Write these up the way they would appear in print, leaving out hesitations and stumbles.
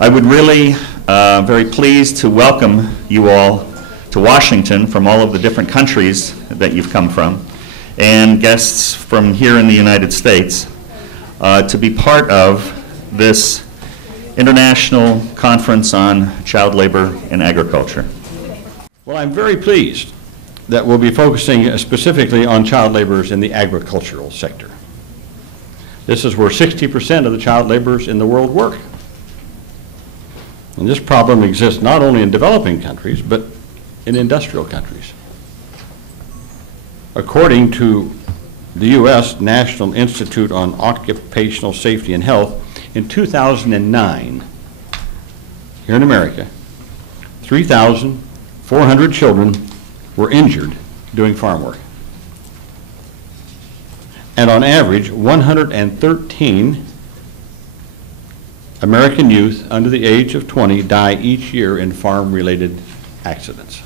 I would really very pleased to welcome you all to Washington from all of the different countries that you've come from, and guests from here in the United States, to be part of this International Conference on Child Labor in Agriculture. Well, I'm very pleased that we'll be focusing specifically on child laborers in the agricultural sector. This is where 60% of the child laborers in the world work. And this problem exists not only in developing countries, but in industrial countries. According to the U.S. National Institute on Occupational Safety and Health, in 2009, here in America, 3,400 children were injured doing farm work. And on average, 113 American youth under the age of 20 die each year in farm-related accidents.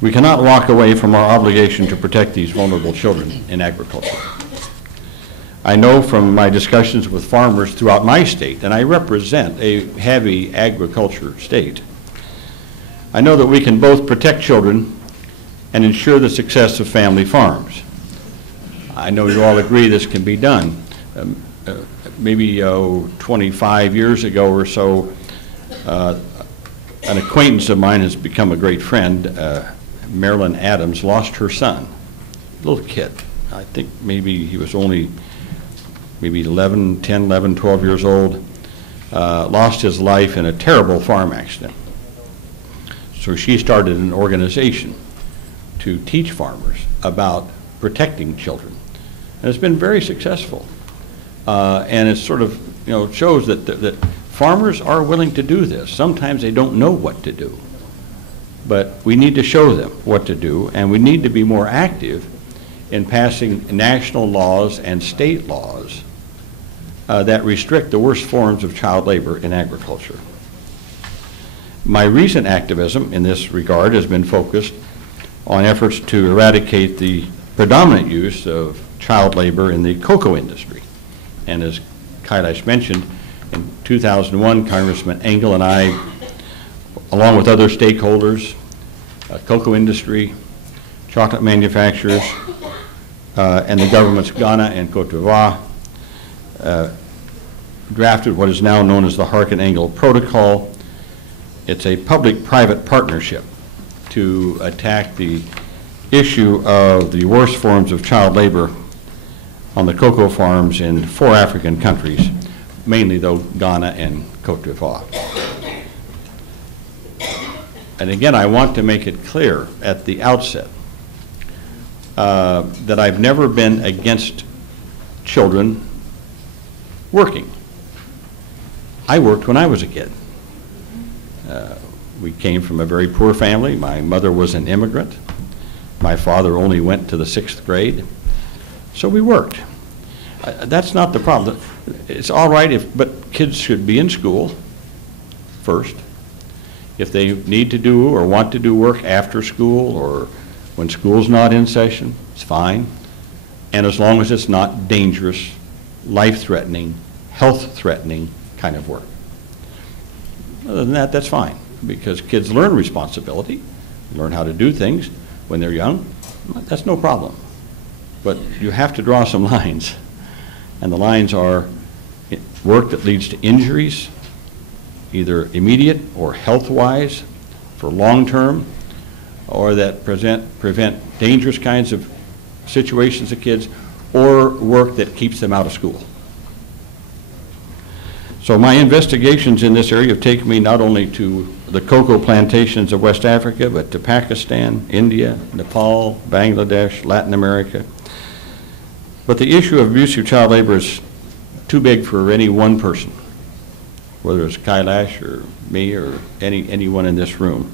We cannot walk away from our obligation to protect these vulnerable children in agriculture. I know from my discussions with farmers throughout my state, and I represent a heavy agriculture state, I know that we can both protect children and ensure the success of family farms. I know you all agree this can be done. Maybe 25 years ago or so, an acquaintance of mine has become a great friend. Marilyn Adams lost her son, little kid. I think maybe he was only 10, 11, 12 years old. Lost his life in a terrible farm accident. So she started an organization to teach farmers about protecting children. And it's been very successful. And it sort of, shows that farmers are willing to do this. Sometimes they don't know what to do. But we need to show them what to do, and we need to be more active in passing national laws and state laws that restrict the worst forms of child labor in agriculture. My recent activism in this regard has been focused on efforts to eradicate the predominant use of child labor in the cocoa industry. And as Kailash mentioned, in 2001, Congressman Engel and I, along with other stakeholders, cocoa industry, chocolate manufacturers, and the governments of Ghana and Cote d'Ivoire, drafted what is now known as the Harkin-Engel Protocol. It's a public-private partnership to attack the issue of the worst forms of child labor on the cocoa farms in 4 African countries, mainly though Ghana and Cote d'Ivoire. And again, I want to make it clear at the outset that I've never been against children working. I worked when I was a kid. We came from a very poor family. My mother was an immigrant. My father only went to the 6th grade. So we worked. That's not the problem. It's all right, but kids should be in school first. If they need to do or want to do work after school or when school's not in session, it's fine. And as long as it's not dangerous, life-threatening, health-threatening kind of work. Other than that, that's fine, because kids learn responsibility, learn how to do things when they're young. That's no problem. But you have to draw some lines, and the lines are work that leads to injuries, either immediate or health-wise, for long-term, or that prevent dangerous kinds of situations of kids, or work that keeps them out of school. So my investigations in this area have taken me not only to the cocoa plantations of West Africa, but to Pakistan, India, Nepal, Bangladesh, Latin America. But the issue of abusive child labor is too big for any one person, whether it's Kailash or me or anyone in this room.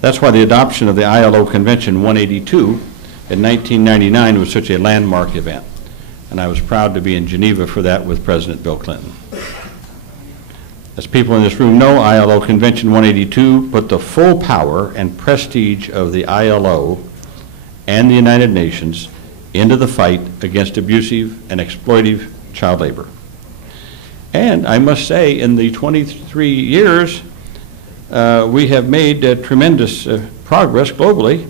That's why the adoption of the ILO Convention 182 in 1999 was such a landmark event. And I was proud to be in Geneva for that with President Bill Clinton. As people in this room know, ILO Convention 182 put the full power and prestige of the ILO and the United Nations into the fight against abusive and exploitive child labor. And I must say, in the 23 years, we have made tremendous progress globally.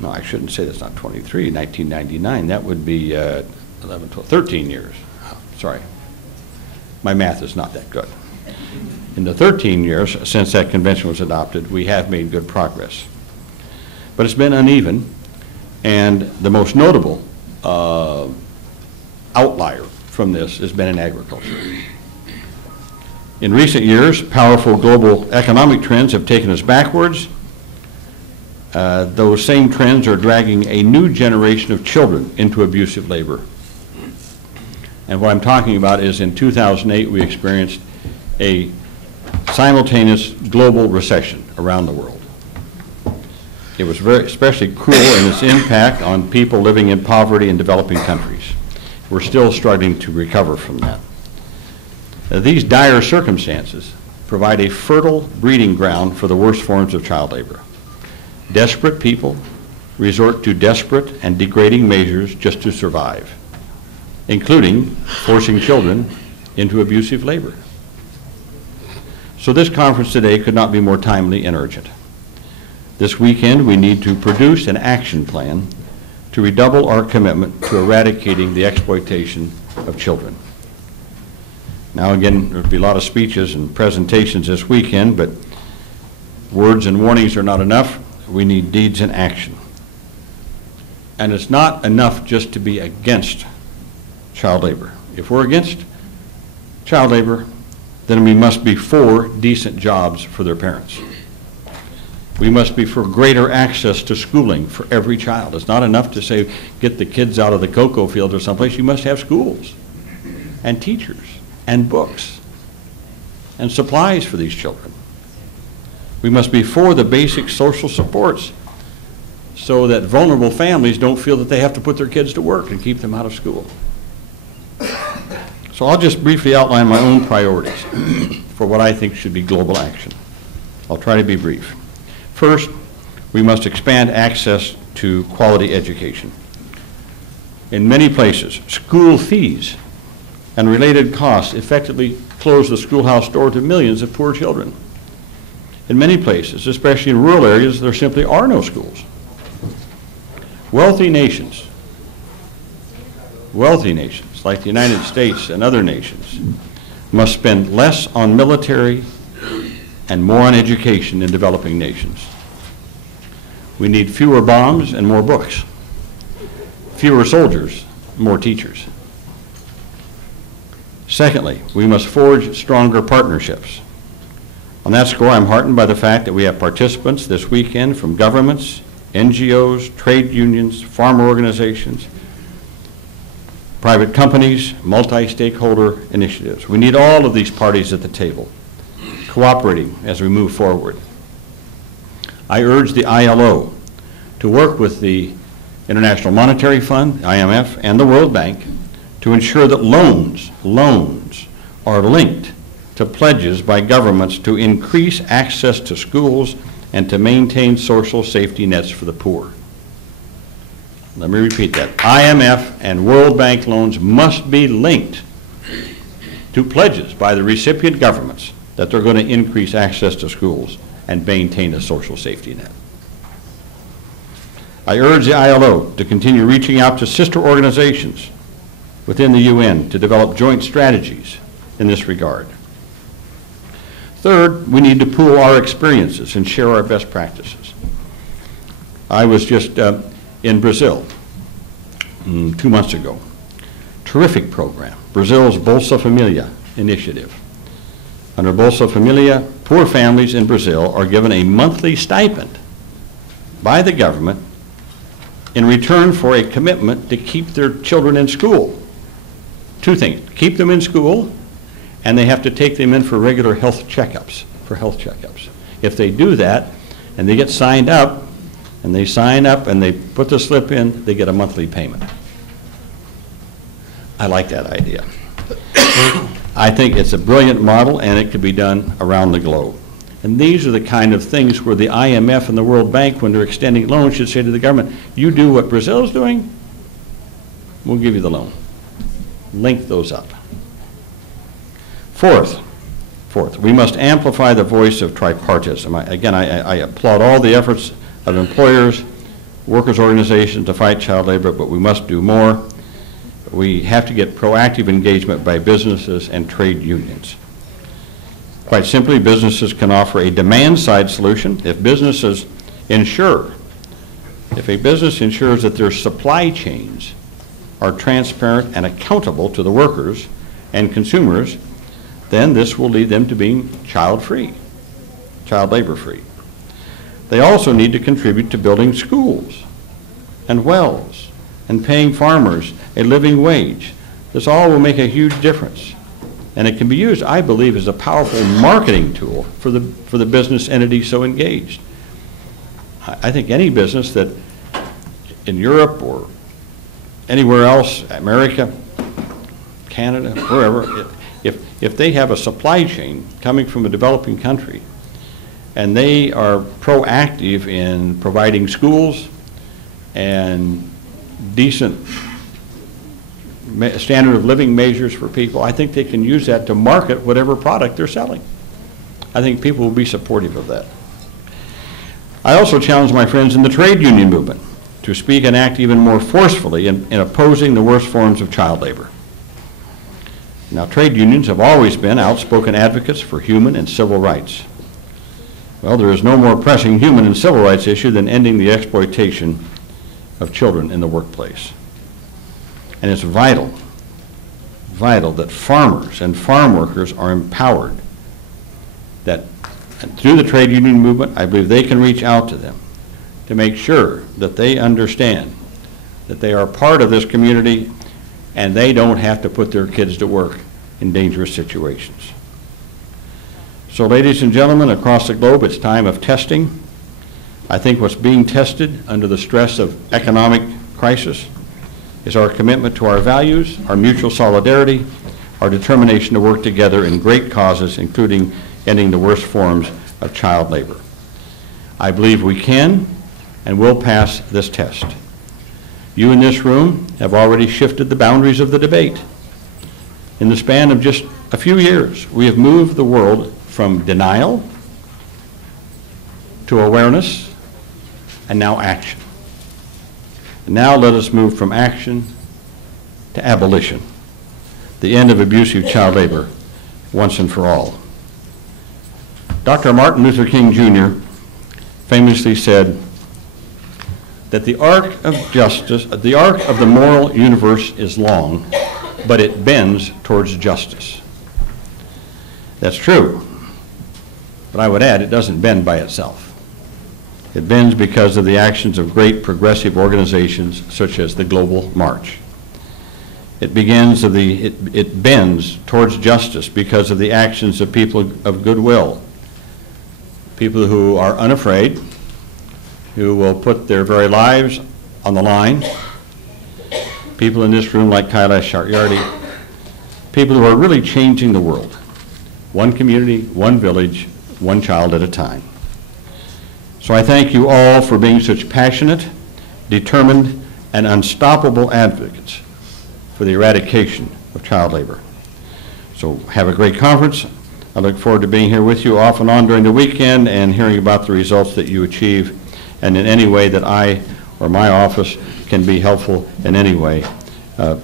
No, I shouldn't say that's not 23, 1999. That would be 11, 12, 13 years. Sorry. My math is not that good. In the 13 years since that convention was adopted, we have made good progress. But it's been uneven, and the most notable outlier from this has been in agriculture. In recent years, powerful global economic trends have taken us backwards. Those same trends are dragging a new generation of children into abusive labor. And what I'm talking about is in 2008, we experienced a simultaneous global recession around the world. It was especially cruel in its impact on people living in poverty in developing countries. We're still struggling to recover from that. These dire circumstances provide a fertile breeding ground for the worst forms of child labor. Desperate people resort to desperate and degrading measures just to survive, including forcing children into abusive labor. So this conference today could not be more timely and urgent. This weekend, we need to produce an action plan to redouble our commitment to eradicating the exploitation of children. Now again, there'll be a lot of speeches and presentations this weekend, but words and warnings are not enough. We need deeds and action. And it's not enough just to be against child labor. If we're against child labor, then we must be for decent jobs for their parents. We must be for greater access to schooling for every child. It's not enough to say, get the kids out of the cocoa field or someplace. You must have schools and teachers and books and supplies for these children. We must be for the basic social supports so that vulnerable families don't feel that they have to put their kids to work and keep them out of school. So I'll just briefly outline my own priorities for what I think should be global action. I'll try to be brief. First, we must expand access to quality education. In many places, school fees and related costs effectively close the schoolhouse door to millions of poor children. In many places, especially in rural areas, there simply are no schools. Wealthy nations like the United States and other nations must spend less on military and more on education in developing nations. We need fewer bombs and more books, fewer soldiers, more teachers. Secondly, we must forge stronger partnerships. On that score, I'm heartened by the fact that we have participants this weekend from governments, NGOs, trade unions, farmer organizations, private companies, multi-stakeholder initiatives. We need all of these parties at the table, cooperating as we move forward. I urge the ILO to work with the International Monetary Fund, IMF, and the World Bank to ensure that loans are linked to pledges by governments to increase access to schools and to maintain social safety nets for the poor. Let me repeat that. IMF and World Bank loans must be linked to pledges by the recipient governments that they're going to increase access to schools and maintain a social safety net. I urge the ILO to continue reaching out to sister organizations within the UN to develop joint strategies in this regard. Third, we need to pool our experiences and share our best practices. I was just in Brazil 2 months ago. Terrific program, Brazil's Bolsa Familia initiative. Under Bolsa Familia, poor families in Brazil are given a monthly stipend by the government in return for a commitment to keep their children in school. Two things, keep them in school, and they have to take them in for regular health checkups, If they do that, and they get signed up, and they sign up and they put the slip in, they get a monthly payment. I like that idea. I think it's a brilliant model, and it could be done around the globe. And these are the kind of things where the IMF and the World Bank, when they're extending loans, should say to the government, you do what Brazil is doing, we'll give you the loan. Link those up. Fourth, we must amplify the voice of tripartism. I applaud all the efforts of employers, workers' organizations to fight child labor, but we must do more. We have to get proactive engagement by businesses and trade unions. Quite simply, businesses can offer a demand-side solution if a business ensures that their supply chains are transparent and accountable to the workers and consumers, then this will lead them to being child-free, child labor-free. They also need to contribute to building schools and wells and paying farmers a living wage. This all will make a huge difference. And it can be used, I believe, as a powerful marketing tool for the business entity so engaged. I think any business that in Europe or anywhere else, America, Canada, wherever, if they have a supply chain coming from a developing country and they are proactive in providing schools and decent standard of living measures for people, I think they can use that to market whatever product they're selling. I think people will be supportive of that. I also challenge my friends in the trade union movement to speak and act even more forcefully in opposing the worst forms of child labor. Now, trade unions have always been outspoken advocates for human and civil rights. Well, there is no more pressing human and civil rights issue than ending the exploitation of children in the workplace. And it's vital that farmers and farm workers are empowered, that through the trade union movement, I believe they can reach out to them to make sure that they understand that they are part of this community and they don't have to put their kids to work in dangerous situations. So, ladies and gentlemen, across the globe, it's time of testing. I think what's being tested under the stress of economic crisis is our commitment to our values, our mutual solidarity, our determination to work together in great causes, including ending the worst forms of child labor. I believe we can and will pass this test. You in this room have already shifted the boundaries of the debate. In the span of just a few years, we have moved the world from denial to awareness and now action. And now let us move from action to abolition, the end of abusive child labor once and for all. Dr. Martin Luther King Jr. famously said that the arc of justice, the arc of the moral universe is long, but it bends towards justice. That's true, but I would add it doesn't bend by itself. It bends because of the actions of great progressive organizations such as the Global March. It bends towards justice because of the actions of people of goodwill, people who are unafraid, who will put their very lives on the line, people in this room like Kailash Satyarthi, people who are really changing the world, one community, one village, one child at a time. So I thank you all for being such passionate, determined, and unstoppable advocates for the eradication of child labor. So have a great conference. I look forward to being here with you off and on during the weekend and hearing about the results that you achieve, and in any way that I or my office can be helpful in any way,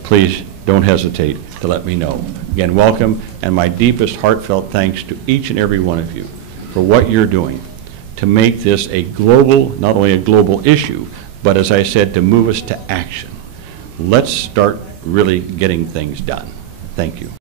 please don't hesitate to let me know. Again, welcome, and my deepest heartfelt thanks to each and every one of you for what you're doing to make this a global, not only a global issue, but as I said, to move us to action. Let's start really getting things done. Thank you.